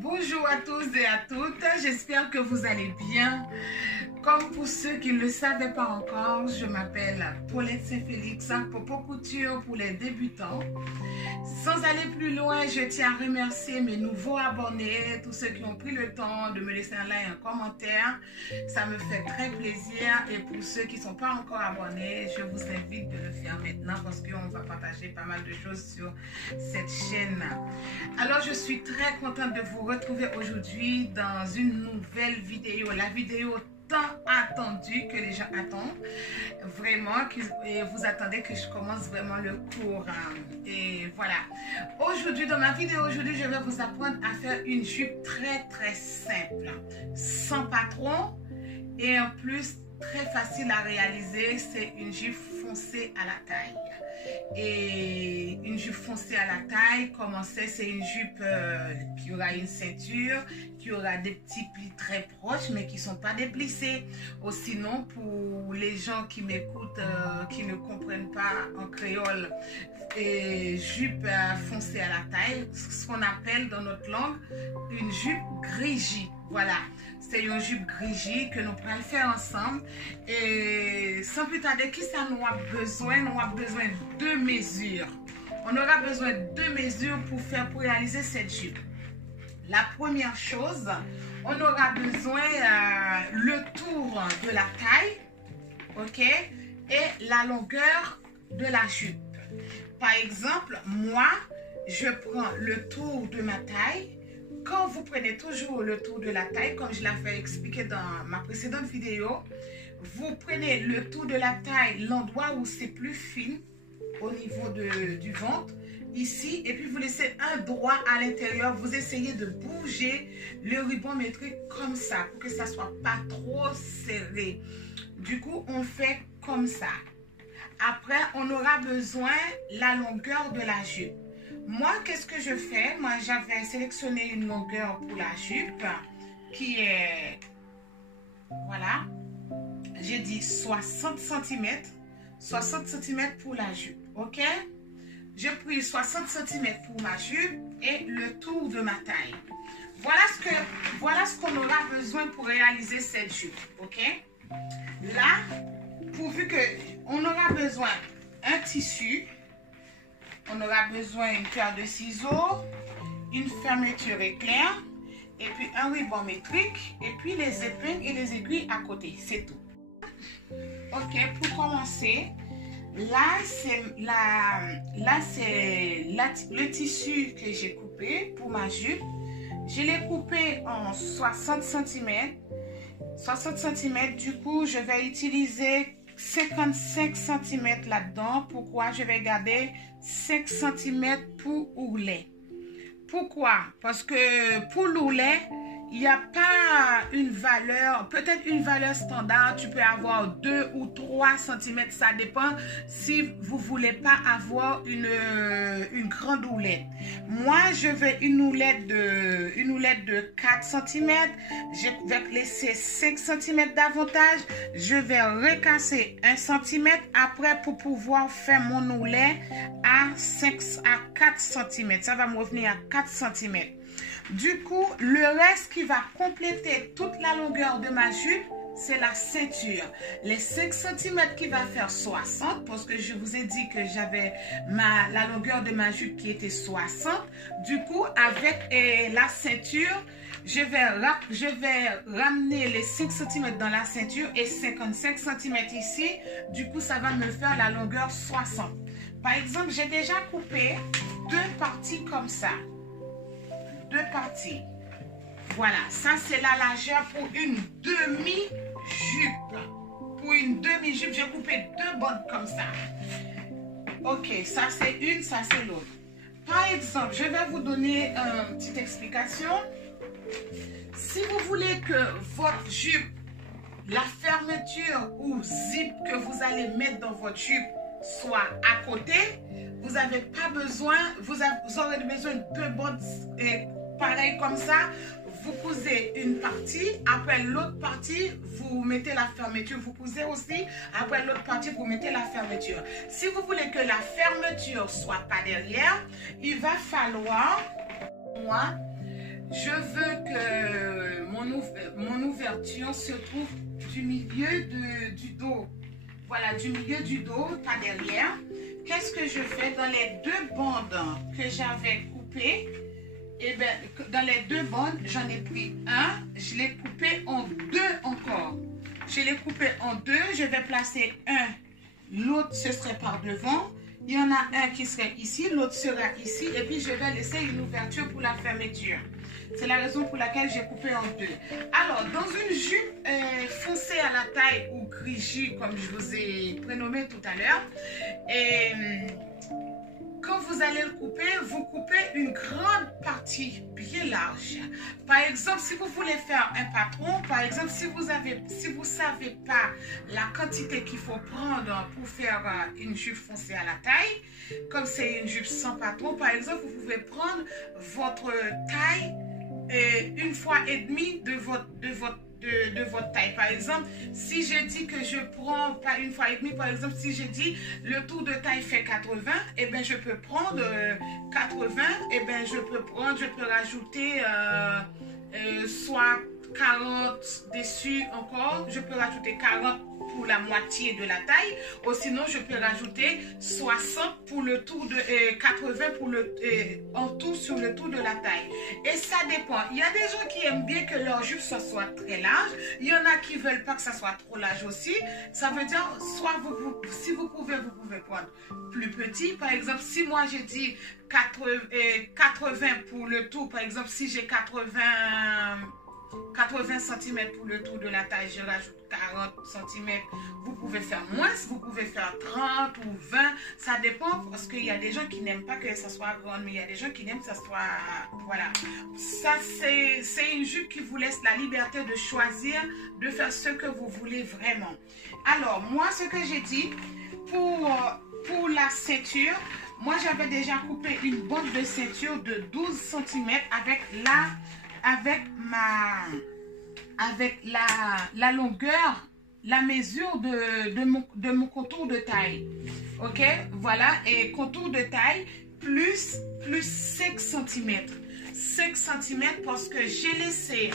Bonjour à tous et à toutes, j'espère que vous allez bien. Comme pour ceux qui ne le savaient pas encore, je m'appelle Paulette Saint-Félix, Popo Couture pour les débutants. Sans aller plus loin, je tiens à remercier mes nouveaux abonnés, tous ceux qui ont pris le temps de me laisser un like, un commentaire. Ça me fait très plaisir. Et pour ceux qui ne sont pas encore abonnés, je vous invite de le faire maintenant parce qu'on va partager pas mal de choses sur cette chaîne. Alors, je suis très contente de vous retrouver aujourd'hui dans une nouvelle vidéo. La vidéo tant attendue que les gens attendent. Vraiment, et vous attendez que je commence vraiment le cours. Et voilà. Aujourd'hui, dans ma vidéo aujourd'hui, je vais vous apprendre à faire une jupe très simple. Sans patron. Et en plus, très facile à réaliser. C'est une jupe foncée à la taille. Et une jupe foncée à la taille, comment c'est une jupe qui aura une ceinture, qui aura des petits plis très proches, mais qui ne sont pas déplissés. Ou sinon, pour les gens qui m'écoutent, qui ne comprennent pas en créole, et jupe foncée à la taille, ce qu'on appelle dans notre langue une jupe grigi. Voilà, c'est une jupe grigi que nous pourrons faire ensemble. Et sans plus tarder, qui ça nous a besoin? Nous avons besoin de 2 mesures. On aura besoin de 2 mesures pour réaliser cette jupe. La première chose, on aura besoin le tour de la taille, ok, et la longueur de la jupe. Par exemple, moi, je prends le tour de ma taille. Quand vous prenez toujours le tour de la taille, comme je l'avais expliqué dans ma précédente vidéo, vous prenez le tour de la taille, l'endroit où c'est plus fin, au niveau du ventre, ici, et puis vous laissez un droit à l'intérieur. Vous essayez de bouger le ruban métrique comme ça, pour que ça ne soit pas trop serré. Du coup, on fait comme ça. Après, on aura besoin de la longueur de la jupe. Moi, qu'est-ce que je fais? Moi, j'avais sélectionné une longueur pour la jupe qui est, voilà, j'ai dit 60 cm. 60 cm pour la jupe, ok? J'ai pris 60 cm pour ma jupe et le tour de ma taille. Voilà ce qu'on aura besoin pour réaliser cette jupe, ok? Là, pourvu que on aura besoin d'un tissu, on aura besoin d'une paire de ciseaux, une fermeture éclair, et puis un ruban métrique, et puis les épingles et les aiguilles à côté. C'est tout. Ok, pour commencer, là c'est le tissu que j'ai coupé pour ma jupe. Je l'ai coupé en 60 cm. 60 cm, du coup, je vais utiliser 55 cm là-dedans. Pourquoi? Je vais garder 5 cm pour ourlet. Pourquoi? Parce que pour l'ourlet, il n'y a pas une valeur, peut-être une valeur standard. Tu peux avoir 2 ou 3 cm, ça dépend si vous ne voulez pas avoir une grande ourlette. Moi, je veux une ourlette de 4 cm. Je vais laisser 5 cm d'avantage. Je vais recasser 1 cm après pour pouvoir faire mon ourlet à 4 cm. Ça va me revenir à 4 cm. Du coup, le reste qui va compléter toute la longueur de ma jupe, c'est la ceinture. Les 5 cm qui va faire 60, parce que je vous ai dit que j'avais la longueur de ma jupe qui était 60. Du coup, avec la ceinture, je vais ramener les 5 cm dans la ceinture et 55 cm ici. Du coup, ça va me faire la longueur 60. Par exemple, j'ai déjà coupé 2 parties comme ça. 2 parties. Voilà, ça c'est la largeur pour une demi-jupe. Pour une demi-jupe, j'ai coupé 2 bandes comme ça. Ok, ça c'est une, ça c'est l'autre. Par exemple, je vais vous donner une petite explication. Si vous voulez que votre jupe, la fermeture ou zip que vous allez mettre dans votre jupe soit à côté, vous n'avez pas besoin, vous aurez besoin de 2 bandes pareil comme ça. Vous cousez une partie, après l'autre partie, vous mettez la fermeture. Vous cousez aussi, après l'autre partie, vous mettez la fermeture. Si vous voulez que la fermeture soit pas derrière, il va falloir, moi, je veux que mon ouverture se trouve du milieu du dos. Voilà, du milieu du dos, pas derrière. Qu'est-ce que je fais? Dans les deux bandes que j'avais coupées, et bien, dans les deux bandes, j'en ai pris un, je l'ai coupé en deux encore. Je l'ai coupé en deux, je vais placer un, l'autre ce serait par devant. Il y en a un qui serait ici, l'autre sera ici, et puis je vais laisser une ouverture pour la fermeture. C'est la raison pour laquelle j'ai coupé en deux. Alors, dans une jupe foncée à la taille ou gris comme je vous ai prénommé tout à l'heure, et quand vous allez le couper, vous coupez une grande partie bien large. Par exemple, si vous voulez faire un patron, par exemple, si vous savez pas la quantité qu'il faut prendre pour faire une jupe foncée à la taille, comme c'est une jupe sans patron, par exemple, vous pouvez prendre votre taille une fois et demie de votre taille. Par exemple, si je dis que je prends pas une fois et demie, par exemple, si je dis le tour de taille fait 80, et bien je peux prendre 80, et bien je peux rajouter soit 40 dessus encore, je peux rajouter 40 pour la moitié de la taille, ou sinon je peux rajouter 60 pour le tour de 80 pour en tout sur le tour de la taille. Et ça dépend. Il y a des gens qui aiment bien que leur jupe soit très large. Il y en a qui veulent pas que ça soit trop large aussi. Ça veut dire soit si vous pouvez prendre plus petit. Par exemple, si moi j'ai dit 80 pour le tour, par exemple, si j'ai 80 cm pour le tour de la taille, je rajoute 40 cm. Vous pouvez faire moins, vous pouvez faire 30 ou 20. Ça dépend parce qu'il y a des gens qui n'aiment pas que ça soit grand, mais il y a des gens qui n'aiment que ça soit... Voilà. Ça, c'est une jupe qui vous laisse la liberté de choisir, de faire ce que vous voulez vraiment. Alors, moi, ce que j'ai dit, pour la ceinture, moi, j'avais déjà coupé une bande de ceinture de 12 cm avec la longueur, la mesure de mon contour de taille. Ok, voilà, et contour de taille plus 5 cm. 5 cm parce que j'ai laissé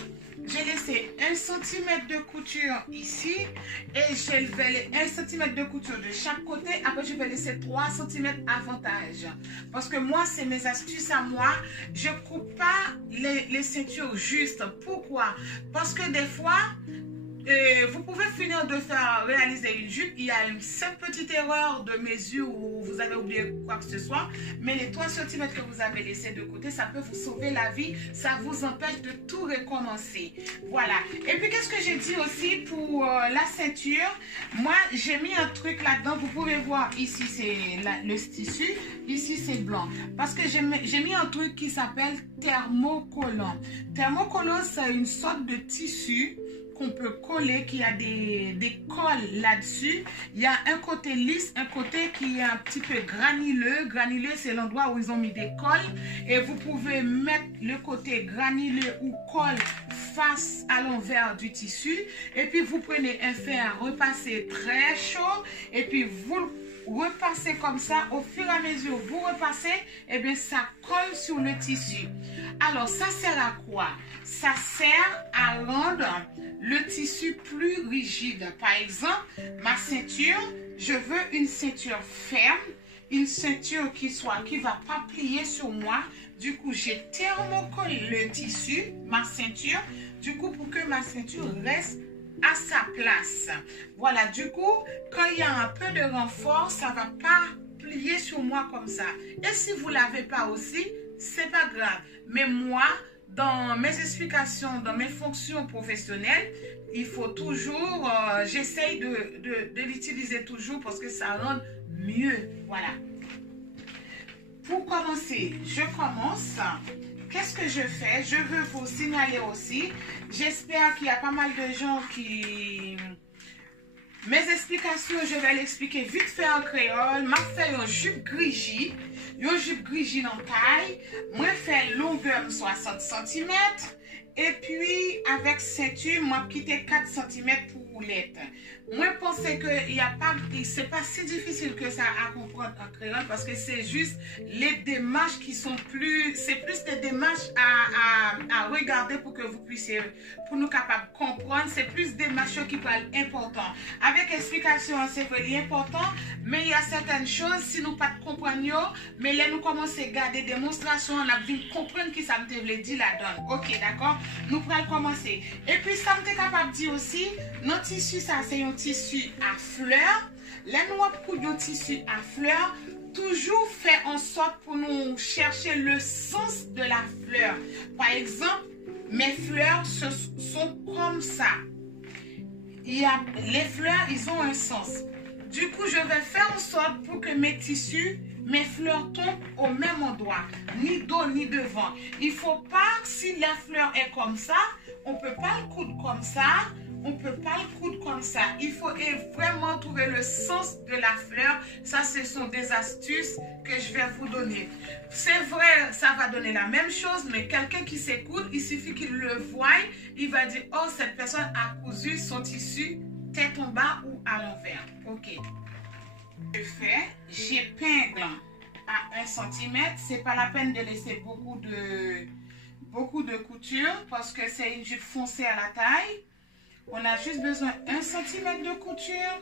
1 cm de couture ici et j'ai levé 1 cm de couture de chaque côté. Après, je vais laisser 3 cm avantage. Parce que moi, c'est mes astuces à moi. Je ne coupe pas les ceintures justes. Pourquoi? Parce que des fois, vous pouvez finir de faire réaliser une jupe. Il y a une simple petite erreur de mesure où vous avez oublié quoi que ce soit. Mais les 3 cm que vous avez laissés de côté, ça peut vous sauver la vie. Ça vous empêche de tout recommencer. Voilà. Et puis, qu'est-ce que j'ai dit aussi pour la ceinture? Moi, j'ai mis un truc là-dedans. Vous pouvez voir ici, c'est le tissu. Ici, c'est blanc. Parce que j'ai mis un truc qui s'appelle thermocollant. Thermocollant, c'est une sorte de tissu qu'on peut coller, qui a des cols là-dessus. Il y a un côté lisse, un côté qui est un petit peu granuleux. Granuleux, c'est l'endroit où ils ont mis des cols. Et vous pouvez mettre le côté granuleux ou colle face à l'envers du tissu. Et puis, vous prenez un fer repassé très chaud. Et puis, vous repassez comme ça. Au fur et à mesure, vous repassez, et bien, ça colle sur le tissu. Alors, ça sert à quoi? Ça sert à rendre le tissu plus rigide. Par exemple, ma ceinture, je veux une ceinture ferme, une ceinture qui va pas plier sur moi. Du coup, j'ai thermocollé le tissu, ma ceinture, du coup, pour que ma ceinture reste à sa place. Voilà, du coup, quand il y a un peu de renfort, ça va pas plier sur moi comme ça. Et si vous l'avez pas aussi, c'est pas grave. Mais moi, dans mes explications, dans mes fonctions professionnelles, il faut toujours, j'essaye de l'utiliser toujours parce que ça rend mieux. Voilà. Pour commencer, je commence. Qu'est-ce que je fais? Je veux vous signaler aussi. J'espère qu'il y a pas mal de gens qui... Mes explications, je vais l'expliquer vite fait en créole. Je fais une jupe gris en taille. Moi, je fais longueur 60 cm. Et puis, avec ceinture, moi, quitter 4 cm pour roulette. Moi, je pense que c'est pas si difficile que ça à comprendre en créole parce que c'est juste les démarches qui sont c'est plus des démarches à regarder pour que vous puissiez, pour nous capables de comprendre. C'est plus des démarches qui parlent important. Avec explication, c'est vraiment important, mais il y a certaines choses, si nous pas comprendre, mais là, nous commençons à garder des démonstrations, on a bien comprendre qui ça me veut dire là-dedans. Ok, d'accord? Nous pourrons commencer. Et puis, ça me capable de dire aussi, notre tissu, ça, c'est un tissu à fleurs. Là, nous avons un tissu à fleurs. Toujours faire en sorte pour nous chercher le sens de la fleur. Par exemple, mes fleurs sont comme ça. Les fleurs, ils ont un sens. Du coup, je vais faire en sorte pour que mes tissus, mes fleurs tombent au même endroit. Ni dos, ni devant. Il ne faut pas, si la fleur est comme ça, on ne peut pas le coudre comme ça. On ne peut pas le coudre comme ça. Il faut vraiment trouver le sens de la fleur. Ça, ce sont des astuces que je vais vous donner. C'est vrai, ça va donner la même chose, mais quelqu'un qui sait coudre, il suffit qu'il le voie, il va dire, oh, cette personne a cousu son tissu tête en bas ou à l'envers. Ok. J'épingle à 1 cm. C'est pas la peine de laisser beaucoup de couture parce que c'est une jupe foncée à la taille. On a juste besoin d'1 cm de couture,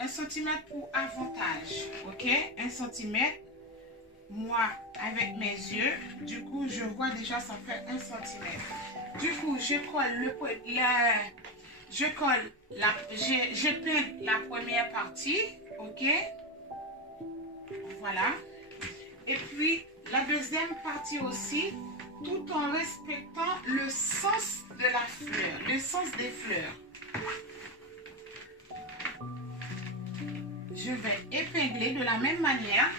1 cm pour avantage, ok? 1 cm, moi avec mes yeux, du coup je vois déjà ça fait 1 cm. Du coup je colle j'épingle la première partie, ok? Voilà. Et puis la deuxième partie aussi, tout en respectant le sens de la fleur, le sens des fleurs. Je vais épingler de la même manière.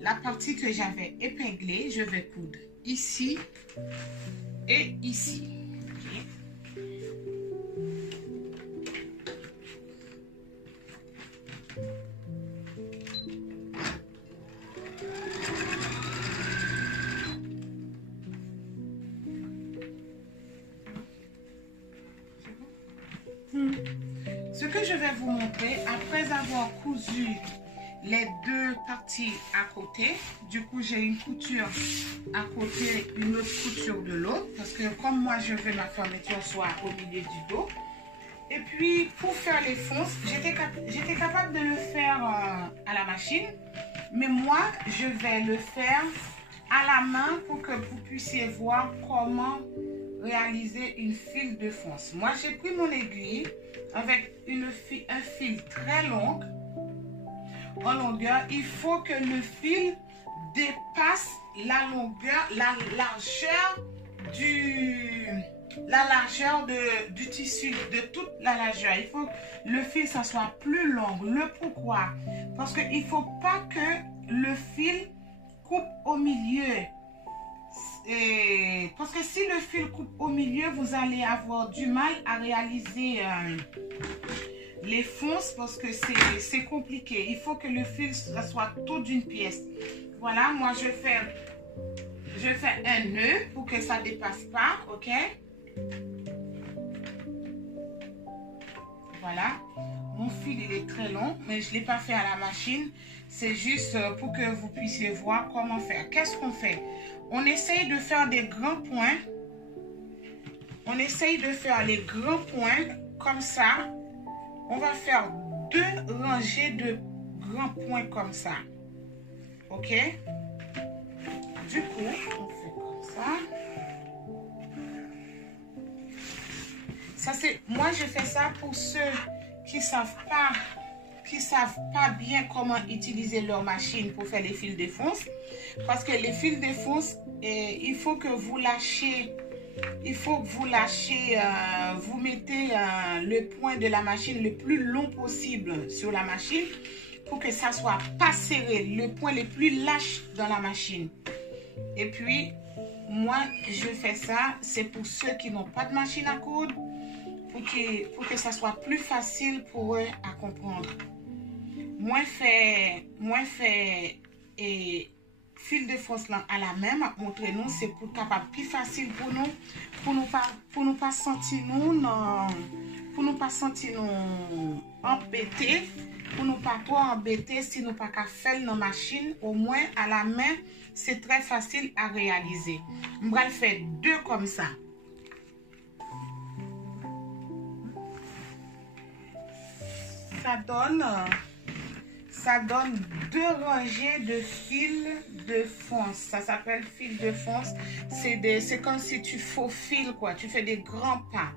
La partie que j'avais épinglée, je vais coudre ici et ici. Ce que je vais vous montrer, après avoir cousu les deux parties à côté, du coup j'ai une couture à côté, une autre couture de l'autre, parce que comme moi je veux ma fermeture soit au milieu du dos. Et puis pour faire les fonces, j'étais capable de le faire à la machine, mais moi je vais le faire à la main pour que vous puissiez voir comment réaliser une file de fonce. Moi j'ai pris mon aiguille avec un fil très long en longueur. Il faut que le fil dépasse la longueur, la largeur du tissu, de toute la largeur. Il faut que le fil ça soit plus long. Le pourquoi? Parce qu'il ne faut pas que le fil coupe au milieu. Parce que si le fil coupe au milieu, vous allez avoir du mal à réaliser les fonces parce que c'est compliqué. Il faut que le fil soit tout d'une pièce. Voilà, moi je fais un nœud pour que ça ne dépasse pas, ok? Voilà, mon fil il est très long, mais je ne l'ai pas fait à la machine. C'est juste pour que vous puissiez voir comment faire. Qu'est-ce qu'on fait? On essaye de faire des grands points. On essaye de faire les grands points comme ça. On va faire 2 rangées de grands points comme ça. Ok? Du coup, on fait comme ça. Ça c'est, moi je fais ça pour ceux qui savent pas bien comment utiliser leur machine pour faire les fils de fonce. Parce que les fils de fonce, il faut que vous lâchez. Il faut que vous lâchez, vous mettez le point de la machine le plus long possible sur la machine pour que ça soit pas serré, le point le plus lâche dans la machine. Et puis, moi, je fais ça, c'est pour ceux qui n'ont pas de machine à coudre, pour que ça soit plus facile pour eux à comprendre. moins fait et fil de force là à la main m'a montré nous c'est pour capable plus facile pour nous pas sentir nous embêter, pour nous pas trop embêter si nous pas qu'à faire dans machine, au moins à la main c'est très facile à réaliser. On va le faire 2 comme ça. Ça donne 2 rangées de fils de fonce. Ça s'appelle fil de fonce. C'est comme si tu faufiles quoi. Tu fais des grands pas.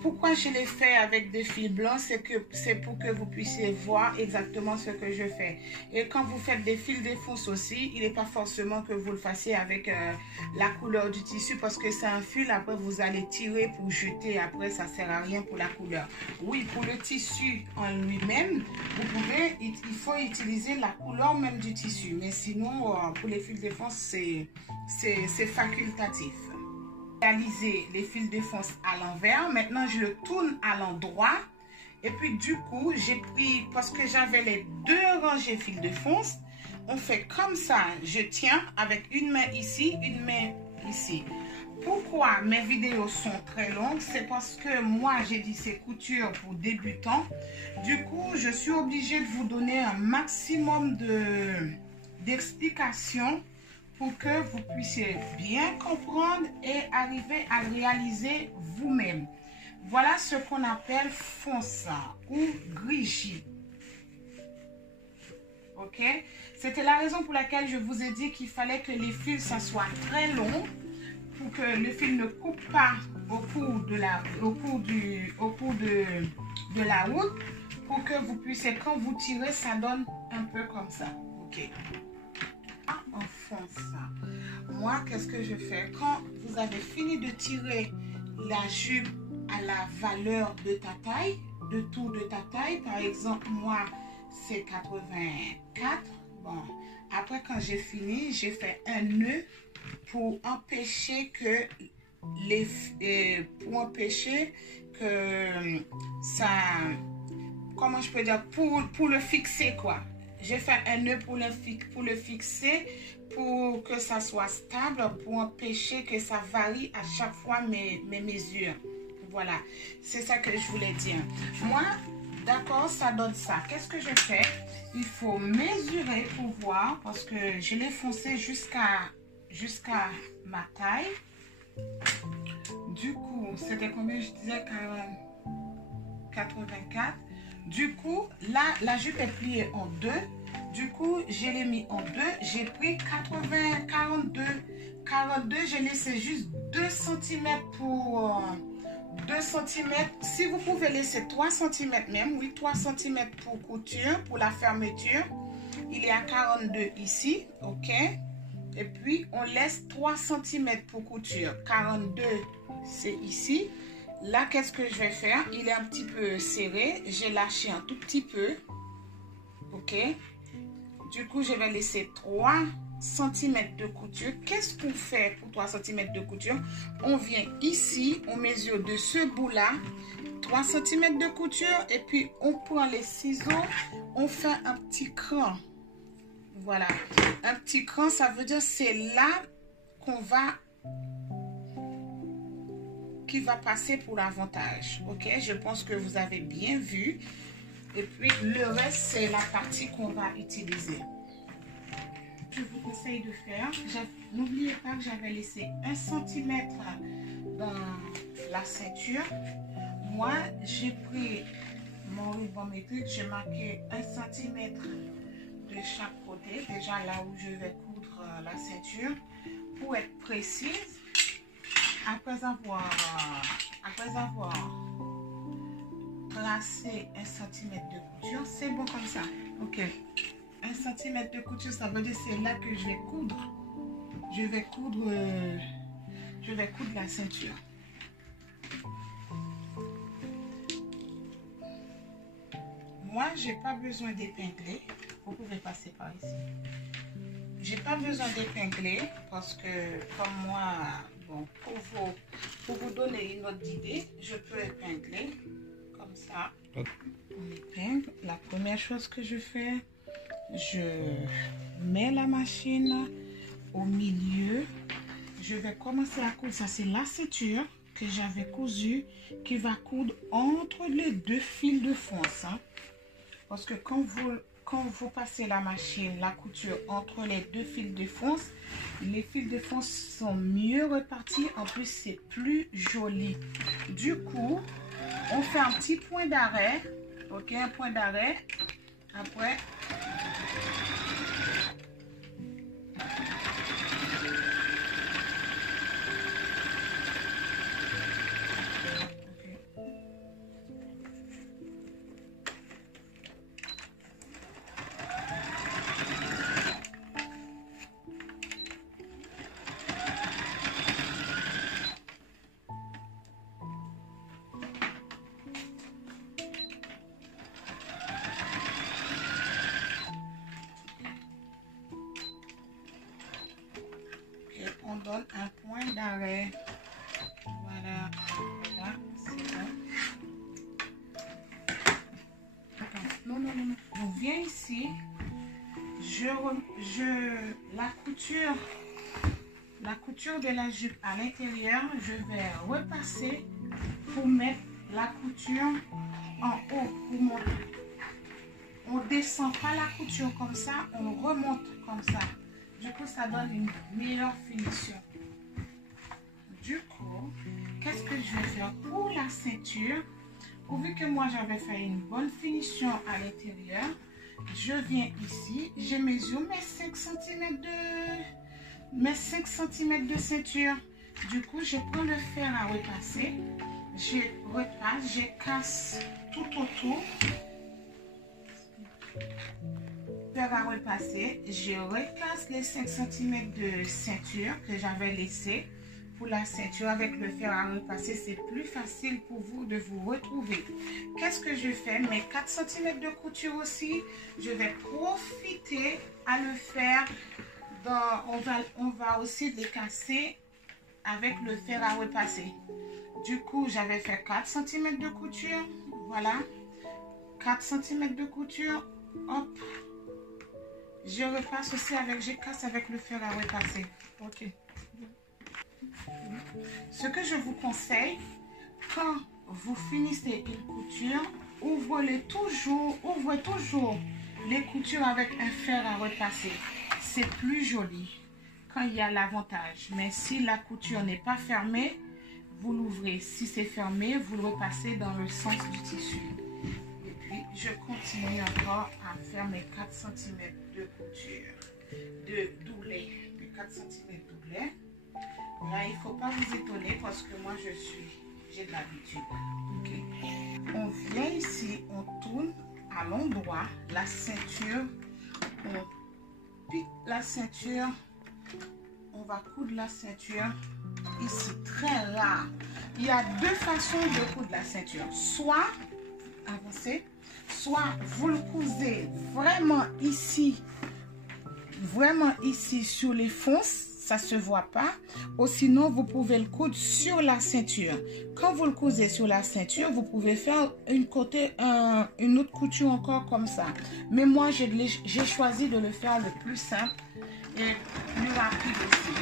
Pourquoi je les fais avec des fils blancs? C'est pour que vous puissiez voir exactement ce que je fais. Et quand vous faites des fils de fonce aussi, il n'est pas forcément que vous le fassiez avec la couleur du tissu parce que c'est un fil. Après, vous allez tirer pour jeter. Après, ça ne sert à rien pour la couleur. Oui, pour le tissu en lui-même, il faut utiliser la couleur même du tissu. Mais sinon, pour les fils de fonce, c'est facultatif. Réaliser les fils de fonce à l'envers. Maintenant, je le tourne à l'endroit. Et puis, du coup, j'ai pris, parce que j'avais les 2 rangées fils de fonce, on fait comme ça. Je tiens avec une main ici, une main ici. Pourquoi mes vidéos sont très longues? C'est parce que moi, j'ai dit c'est couture pour débutants. Du coup, je suis obligée de vous donner un maximum d'explications pour que vous puissiez bien comprendre et arriver à le réaliser vous-même. Voilà ce qu'on appelle fonce ou grigi. Ok? C'était la raison pour laquelle je vous ai dit qu'il fallait que les fils ça soit très long pour que le fil ne coupe pas au cours de la route pour que vous puissiez, quand vous tirez, ça donne un peu comme ça. Ok? On fonce ça. Moi, qu'est-ce que je fais? Quand vous avez fini de tirer la jupe à la valeur de ta taille, de tout de ta taille, par exemple, moi, c'est 84. Bon, après, quand j'ai fini, j'ai fait un nœud pour empêcher que ça, comment je peux dire, pour le fixer quoi. J'ai fait un nœud pour le fixer, pour que ça soit stable, pour empêcher que ça varie à chaque fois mes mesures. Voilà, c'est ça que je voulais dire. Moi, d'accord, ça donne ça. Qu'est-ce que je fais? Il faut mesurer pour voir, parce que je l'ai foncé jusqu'à ma taille. Du coup, c'était combien? Je disais 84. Du coup, là, la jupe est pliée en 2. Du coup, je l'ai mis en 2. J'ai pris 42. 42, j'ai laissé juste 2 cm pour 2 cm. Si vous pouvez laisser 3 cm même, oui, 3 cm pour couture, pour la fermeture. Il est à 42 ici, ok? Et puis, on laisse 3 cm pour couture. 42, c'est ici. Là, qu'est-ce que je vais faire? Il est un petit peu serré. J'ai lâché un tout petit peu. Ok? Du coup, je vais laisser 3 cm de couture. Qu'est-ce qu'on fait pour 3 cm de couture? On vient ici, on mesure de ce bout-là 3 cm de couture. Et puis, on prend les ciseaux. On fait un petit cran. Voilà. Un petit cran, ça veut dire c'est là qui va passer pour l'avantage. Ok, je pense que vous avez bien vu. Et puis le reste, c'est la partie qu'on va utiliser. Je vous conseille de faire. N'oubliez pas que j'avais laissé 1 cm dans la ceinture. Moi, j'ai pris mon ruban métrique. J'ai marqué 1 cm de chaque côté. Déjà là où je vais coudre la ceinture. Pour être précise. Après avoir tracé 1 cm de couture, c'est bon comme ça. Ok. 1 cm de couture, ça veut dire c'est là que je vais coudre. Je vais coudre la ceinture. Moi, j'ai pas besoin d'épingler. Vous pouvez passer par ici. J'ai pas besoin d'épingler parce que comme moi, bon, pour vous donner une autre idée, je peux épingler comme ça. On épingle. La première chose que je fais, je mets la machine au milieu. Je vais commencer à coudre. Ça, c'est la ceinture que j'avais cousue qui va coudre entre les deux fils de fonce. Hein. Parce que quand vous passez la machine, la couture entre les deux fils de fonce, les fils de fonce sont mieux repartis. En plus, c'est plus joli. Du coup, on fait un petit point d'arrêt. Ok, un point d'arrêt. Après, on donne un point d'arrêt. Voilà, là, c'est bon. Attends, non. On vient ici. La couture de la jupe à l'intérieur, je vais repasser pour mettre la couture en haut pour monter. On descend pas la couture comme ça, on remonte comme ça. Du coup, ça donne une meilleure finition. Du coup, qu'est-ce que je vais faire pour la ceinture? Pourvu que moi, j'avais fait une bonne finition à l'intérieur, je viens ici, je mesure mes 5 cm de ceinture. Du coup, je prends le fer à repasser, je repasse, je casse tout autour. Fer à repasser, je recasse les 5 cm de ceinture que j'avais laissé. Pour la ceinture, avec le fer à repasser, c'est plus facile pour vous de vous retrouver. Qu'est-ce que je fais? Mes 4 cm de couture aussi, je vais profiter à le faire. On va aussi les casser avec le fer à repasser. Du coup, j'avais fait 4 cm de couture. Voilà. 4 cm de couture. Hop. Je repasse aussi avec, je casse avec le fer à repasser. Ok. Ce que je vous conseille, quand vous finissez une couture, ouvrez toujours les coutures avec un fer à repasser. C'est plus joli quand il y a l'avantage. Mais si la couture n'est pas fermée, vous l'ouvrez. Si c'est fermé, vous le repassez dans le sens du tissu. Et puis, je continue encore à faire mes 4 cm de couture, de doublet. Mes 4 cm doublet. Là, il ne faut pas vous étonner parce que moi, j'ai de l'habitude. Okay. On vient ici, on tourne à l'endroit, la ceinture, on pique la ceinture, on va coudre la ceinture ici, très rare. Il y a deux façons de coudre la ceinture. Soit, avancez, soit vous le cousez vraiment ici sur les fonces. Ça ne se voit pas, ou sinon vous pouvez le coudre sur la ceinture. Quand vous le cousez sur la ceinture, vous pouvez faire une autre couture encore comme ça. Mais moi, j'ai choisi de le faire le plus simple et plus rapide aussi.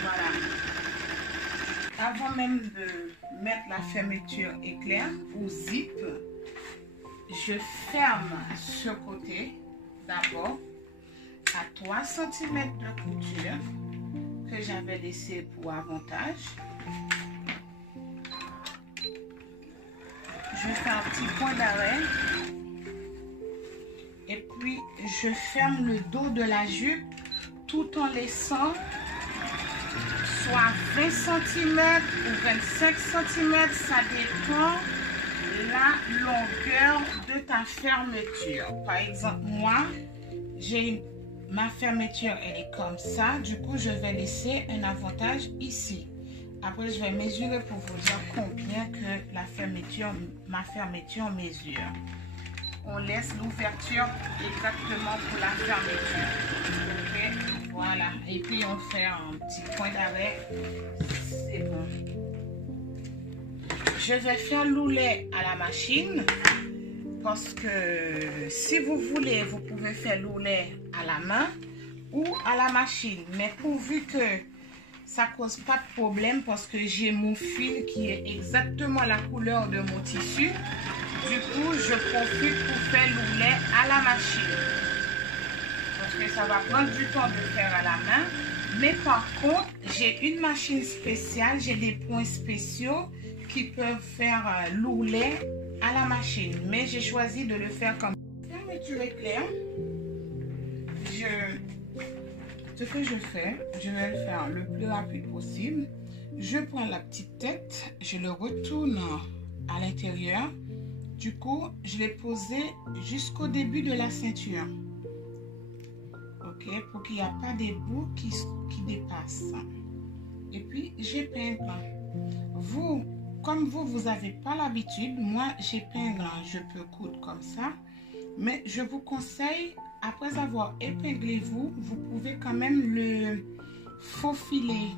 Voilà. Avant même de mettre la fermeture éclair ou zip, je ferme ce côté d'abord à 3 cm de couture que j'avais laissé pour avantage. Je fais un petit point d'arrêt et puis je ferme le dos de la jupe tout en laissant soit 20 cm ou 25 cm, ça dépend la longueur de ta fermeture. Par exemple, moi, ma fermeture, elle est comme ça. Du coup, je vais laisser un avantage ici. Après, je vais mesurer pour vous dire combien que ma fermeture mesure. On laisse l'ouverture exactement pour la fermeture. Ok, voilà. Et puis, on fait un petit point d'arrêt. C'est bon. je vais faire l'oulet à la machine parce que si vous voulez, vous pouvez faire l'oulet à la main ou à la machine. Mais pourvu que ça cause pas de problème parce que j'ai mon fil qui est exactement la couleur de mon tissu. Du coup, je profite pour faire l'oulet à la machine. Parce que ça va prendre du temps de faire à la main. Mais par contre, j'ai une machine spéciale, j'ai des points spéciaux qui peuvent faire l'oulet à la machine. Mais j'ai choisi de le faire comme fermeture éclair. Ce que je fais, je vais le faire le plus rapide possible. Je prends la petite tête, je le retourne à l'intérieur. Du coup, je l'ai posé jusqu'au début de la ceinture. Ok, pour qu'il n'y ait pas des bouts qui dépassent. Et puis, j'épingle. Comme vous n'avez pas l'habitude, moi, j'épingle, je peux coudre comme ça. Mais je vous conseille, après avoir épinglé vous pouvez quand même le faufiler.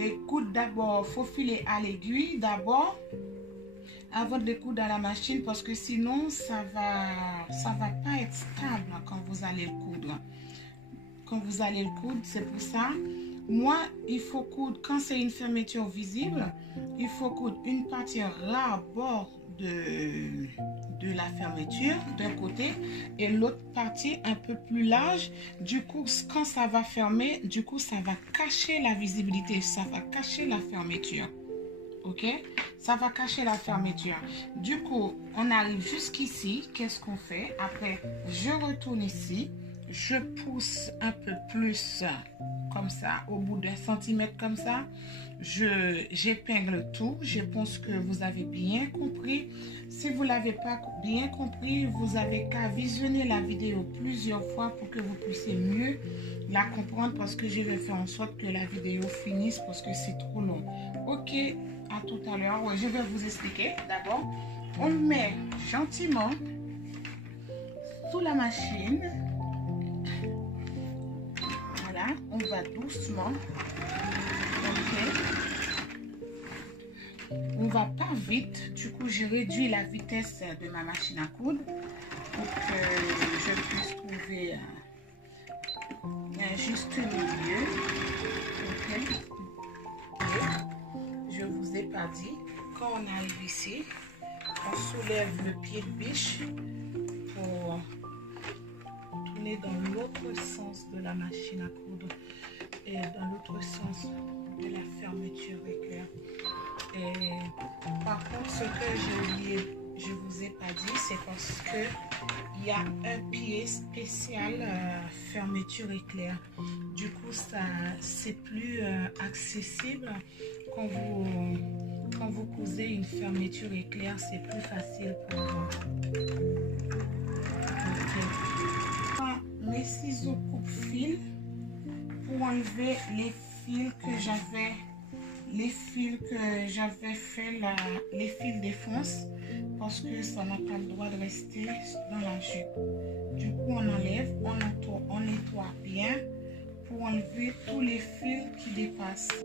Et coudre d'abord, faufiler à l'aiguille d'abord, avant de coudre à la machine, parce que sinon, ça va pas être stable quand vous allez le coudre. Quand vous allez le coudre, c'est pour ça. Moi, il faut coudre, quand c'est une fermeture visible, il faut coudre une partie ras-bord de la fermeture d'un côté et l'autre partie un peu plus large. Du coup, quand ça va fermer, du coup, ça va cacher la visibilité, ça va cacher la fermeture. Ok? Ça va cacher la fermeture. Du coup, on arrive jusqu'ici. Qu'est-ce qu'on fait? Après, je retourne ici. Je pousse un peu plus comme ça, au bout d'un centimètre comme ça. J'épingle tout. Je pense que vous avez bien compris. Si vous ne l'avez pas bien compris, vous avez qu'à visionner la vidéo plusieurs fois pour que vous puissiez mieux la comprendre, parce que je vais faire en sorte que la vidéo finisse parce que c'est trop long. Ok, à tout à l'heure. Ouais, je vais vous expliquer. D'abord, on le met gentiment sous la machine. Voilà, on va doucement. Ok. On va pas vite. Du coup, je réduis la vitesse de ma machine à coudre pour que je puisse trouver un juste milieu. Ok. Et je vous ai pas dit, quand on arrive ici, on soulève le pied de biche pour tourner dans l'autre sens de la machine à coudre et dans l'autre sens de la fermeture éclair. Et par contre, ce que je vous ai pas dit, c'est parce que il y a un pied spécial fermeture éclair. Du coup, ça c'est plus accessible quand vous cousez une fermeture éclair, c'est plus facile pour vous. Okay. Mes ciseaux coupe-fil pour enlever les fils que j'avais. Les fils que j'avais fait, les fils défense, parce que ça n'a pas le droit de rester dans la jupe. Du coup, on enlève, on nettoie bien pour enlever tous les fils qui dépassent.